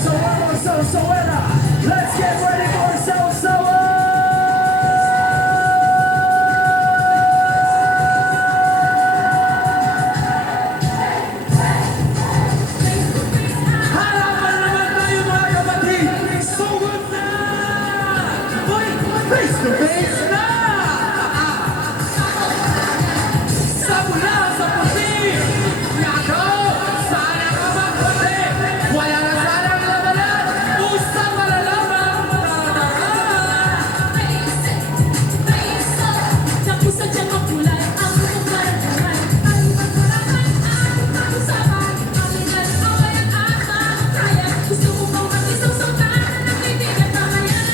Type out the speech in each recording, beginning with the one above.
Salsawera. Let's get ready for Salsawa! Harapan naman tayo mga kapatid! Sugod na! Uy, face to face na! Sa mula, sa puti! Nako! Sana ka magputi! Wala na sanang labanan! Usang malalaman!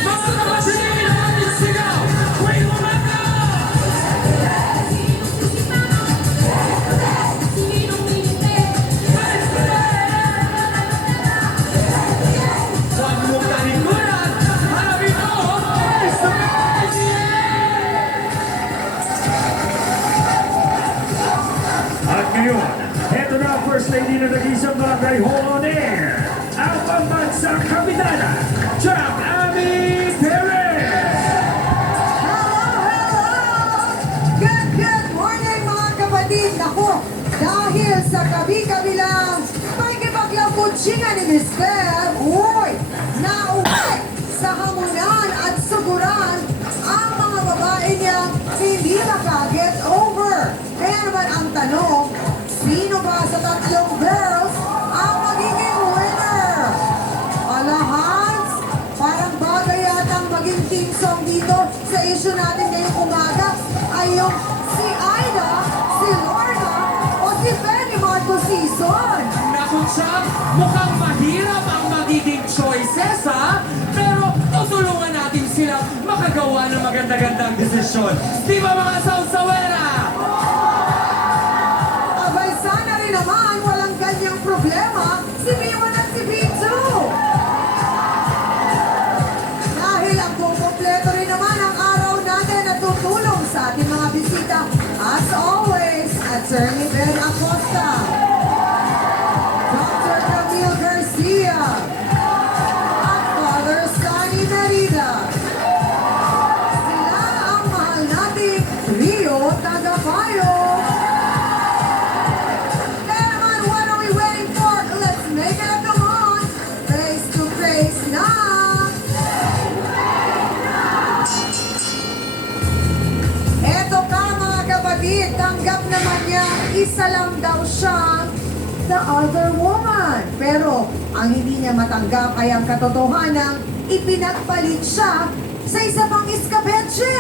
Mga kapatid! Ating sigaw! Queen Momento! Huwag mo kalikuran! Harapin mo! Face to face! At ngayon, eto na ang First Lady na nag-isang barangay Hall on Air, ang pambansang kapitana, Jack Abby Perez! Good morning mga kapatid! Naku, dahil sa kabi-kabilang pagkipaglambutsingan ni Mister, uy, nauwi sa hamunan at suguran ang mga babae niya hindi makaget over. Kaya naman ang tanong, sino ba sa tatlong girls ang magiging winner? Alahans, parang bagay yatang maging team song dito sa issue natin ngayong umaga ay yung si Aida, si Lorna, o si Benny Marcos Season. Naku, Jack, mukhang mahirap ang magiging choices, ha? Pero tutulungan natin sila makagawa ng maganda-gandang desisyon. Di ba mga Salsawera? Abay, sana rin naman walang ganyang problema si B1 at si B2. Dahil ang kumpleto rin naman ang araw natin at tutulong sa ating mga bisita. As always, Attorney Ben Acosta, Dr. Camille Garcia, at Father Sonny Merida. Sila ang mahal nating Rio Tagapayo. Kaya naman, what are we waiting for? Let's make it, come on! Face to face na! Eto ka mga kapatid, tanggap naman niya, isa lang daw siyang the other woman. Pero ang hindi niya matanggap ay ang katotohanan, ipinagpalit siya sa isa pang iskabetse.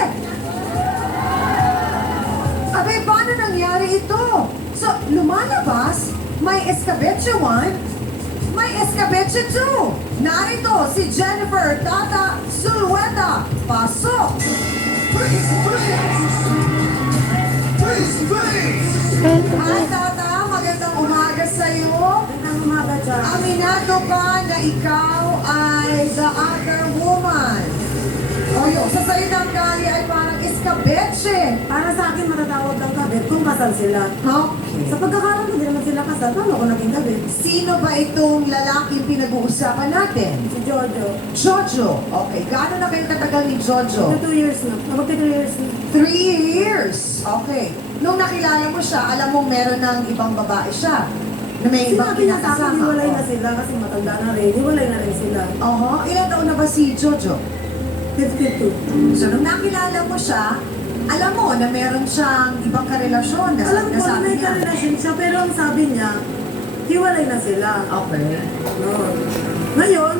Abay, paano nangyari ito? So, lumalabas, may Escabeche 1, may Escabeche 2. Narito si Jennifer Tata Zulueta. Pasok! Hi, Tata. Magandang umaga sa iyo. Magandang umaga, Jack. Aminado ka na ikaw ay the other woman. O yung sa salitang gali ay parang Escabeche. Para sa akin, matatawag ang kabit kung kasal sila. Okay. Sa pagkakaroon hindi naman sila kasal, paano ako naging kabit? Sino ba itong lalaking pinag-uusapan natin? Si Jojo. Jojo. Okay, gaano na kayo katagal ni Jojo? Ito 2 years na. Magti 2 years na. 3 years. Okay. Nung nakilala mo siya, alam mo meron ng ibang babae siya. Na may ibang Sinabi niya sa akin, kinakasama. hiwalay na sila kasi matanda na rin. Hiwalay na rin sila. Oho. Ilan taon na ba si Jojo? 52. So, nung nakilala mo siya, alam mo na meron siyang ibang karelasyon na Alam ko na nasabi may niya. karelasyon siya, pero ang sabi niya, hiwalay na sila. Okay. No. Ngayon,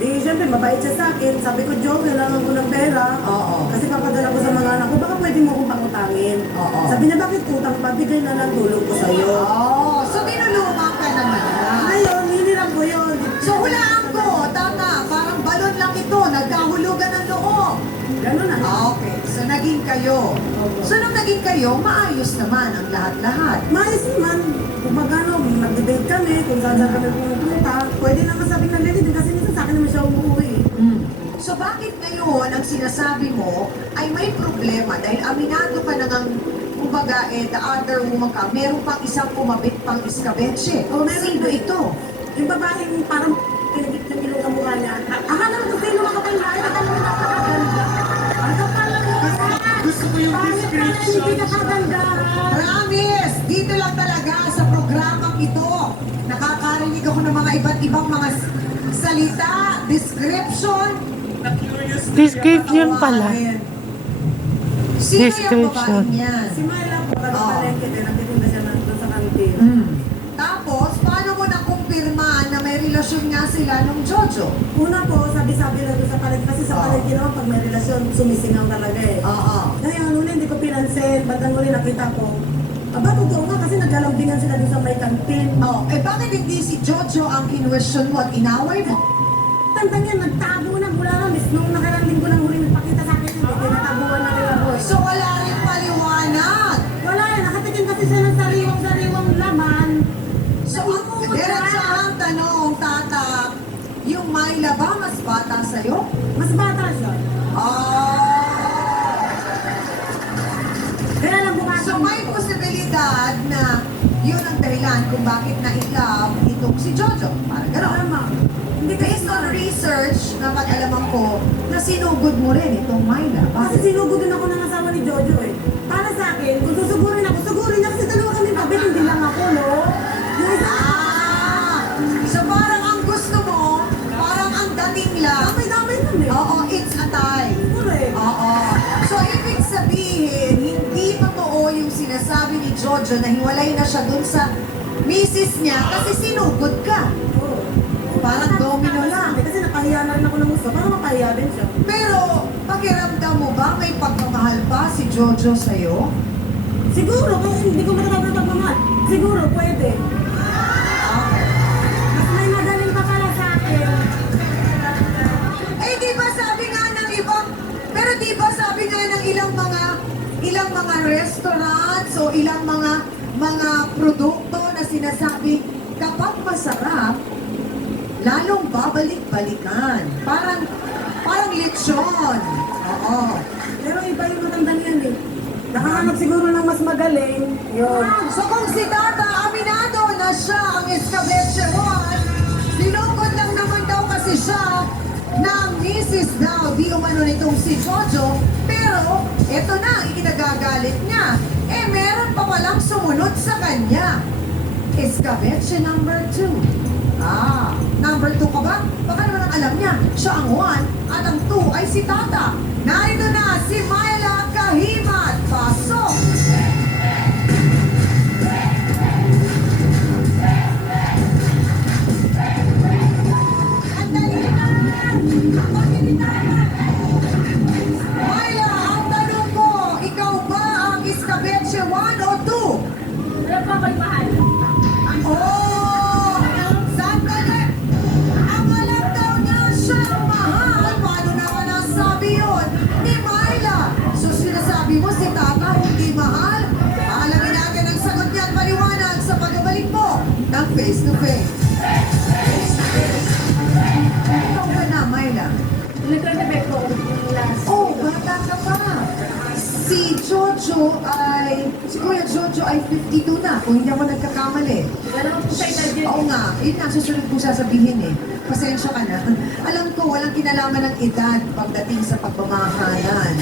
di syempre mabait siya sa akin. Sabi ko, Joe, kailangan ko ng pera. Oo. Kasi papadala ko sa mga anak ko, baka pwede mo akong pangutangin. Oo. Sabi niya, bakit utang pa? Bigay na lang tulong ko sa'yo. Oh, so tinulungan ka naman. Ngayon, hiniram ko yun. So hulaan ko, tata, parang balon lang ito, nagkahulugan ng loob. Ganun na. Okay, so naging kayo. So nung naging kayo, maayos naman ang lahat-lahat. Maayos naman. Kung magano, mag-debate kami, kung saan saan kami pumunta, pwede naman sabi ng lady din kasi minsan sa akin naman siya umuwi. So bakit ngayon ang sinasabi mo ay may problema dahil aminado ka na ng kumbaga the other woman ka, meron pang isang kumabit pang iskabetse. Oh, meron Sino din. ito? Yung babaeng parang pinagit niya. Akala mo kung sino makapal na, akala mo napakaganda. Ang kapal lang mo. Gusto ko yung description. Hindi ka kagandahan. Promise! Dito lang talaga sa programang ito. Nakakarinig ako ng mga iba't ibang mga salita, description. Na-curious na Description pala. Tawarin. Sino yung Description. babaeng yan? Si Myla po, Oo. taga-palengke din, nagtitinda siya doon sa kantin. Tapos, paano mo nakumpirma na may relasyon nga sila nung Jojo? Una po, sabi-sabi na doon sa palengke, kasi sa Oo. palengke naman, pag may relasyon, sumisingaw talaga eh. Oo. Ngayon, huli hindi ko pinansin, bandang huli nakita ko. Aba, totoo nga kasi naglalambingan sila doon sa may kantin. Oh, eh bakit hindi si Jojo ang kinwestiyon mo at inaway mo? Tanda niya, nagtago na mula na, miss, nung nakaranding ko lang huli nagpakita sa akin, hindi natabuan na nila boy. So wala rin paliwanag. Wala yan, nakatikin kasi siya ng sariwang laman. So, diretsahang tanong, Tata, yung Myla ba mas bata sa'yo? Mas bata siya. Oh! Kaya lang bukas. So may posibilidad na yun ang dahilan kung bakit na-in-love itong si Jojo. Parang gano'n. Tama. Hindi kasi Based on research na pag-alaman ko, na sinugod mo rin itong Myla. Kasi Bakit? sinugod din ako ng asawa ni Jojo eh. Para sa akin, kung susugurin ako, sugurin niya kasi dalawa kami kabit, hindi lang ako, no? Yung isa, So parang ang gusto mo, parang ang dating lang. damay-damay nun eh. Oo, it's a tie. Correct. Oo. So, ibig sabihin, hindi totoo yung sinasabi ni Jojo na hiwalay na siya dun sa misis niya kasi sinugod ka. Oo. Parang domino lang. Kasi napahiya na rin ako ng gusto, parang mapahiya din siya. Pero, pakiramdam mo ba may pagmamahal pa si Jojo sa'yo? Siguro, kung hindi ko matatapos ang pagmamahal, siguro pwede. Mas may magaling pa pala sa akin. Eh, di ba sabi nga ng ibang, pero di ba sabi nga ng ilang mga restaurants o ilang mga produkto na sinasabi, kapag masarap, lalong babalik-balikan. Parang lechon. Oo. Pero iba yung matanda niyan eh. Nakahanap siguro ng mas magaling. Yun. So kung si Tata aminado na siya ang escabeche one, sinugod lang naman daw kasi siya na ang misis daw, di umano nitong si Jojo, pero eto na ang ikinagagalit niya. Eh meron pa palang sumunod sa kanya. Escabeche number 2. Number 2 ka ba? Baka naman ang alam niya, siya ang 1 at ang 2 ay si Tata. Narito na si Myla Kahimat. Pasok! Ang dali na! Bakit ni Tata? Myla, ang tanong ko, ikaw ba ang escabeche 1 o 2? Wala pa ko'y mahal. Oh! Sandali! Ang alam daw niya siya ang mahal. Paano naman nasabi yun ni Myla? So sinasabi mo si Tata hindi mahal? Alamin natin ang sagot niya at paliwanag sa pagbabalik mo ng Face to Face. Ikaw ba na, Myla? Nagka-debate ko yung last. Oh, bata ka pa. Si Jojo si Kuya Jojo ay 52 na, kung hindi ako nagkakamali. Wala ko po sa edad yun. Oo nga, yun nga, susunod ko sasabihin eh. Pasensya ka na. Alam ko, walang kinalaman ng edad pagdating sa pagmamahalan.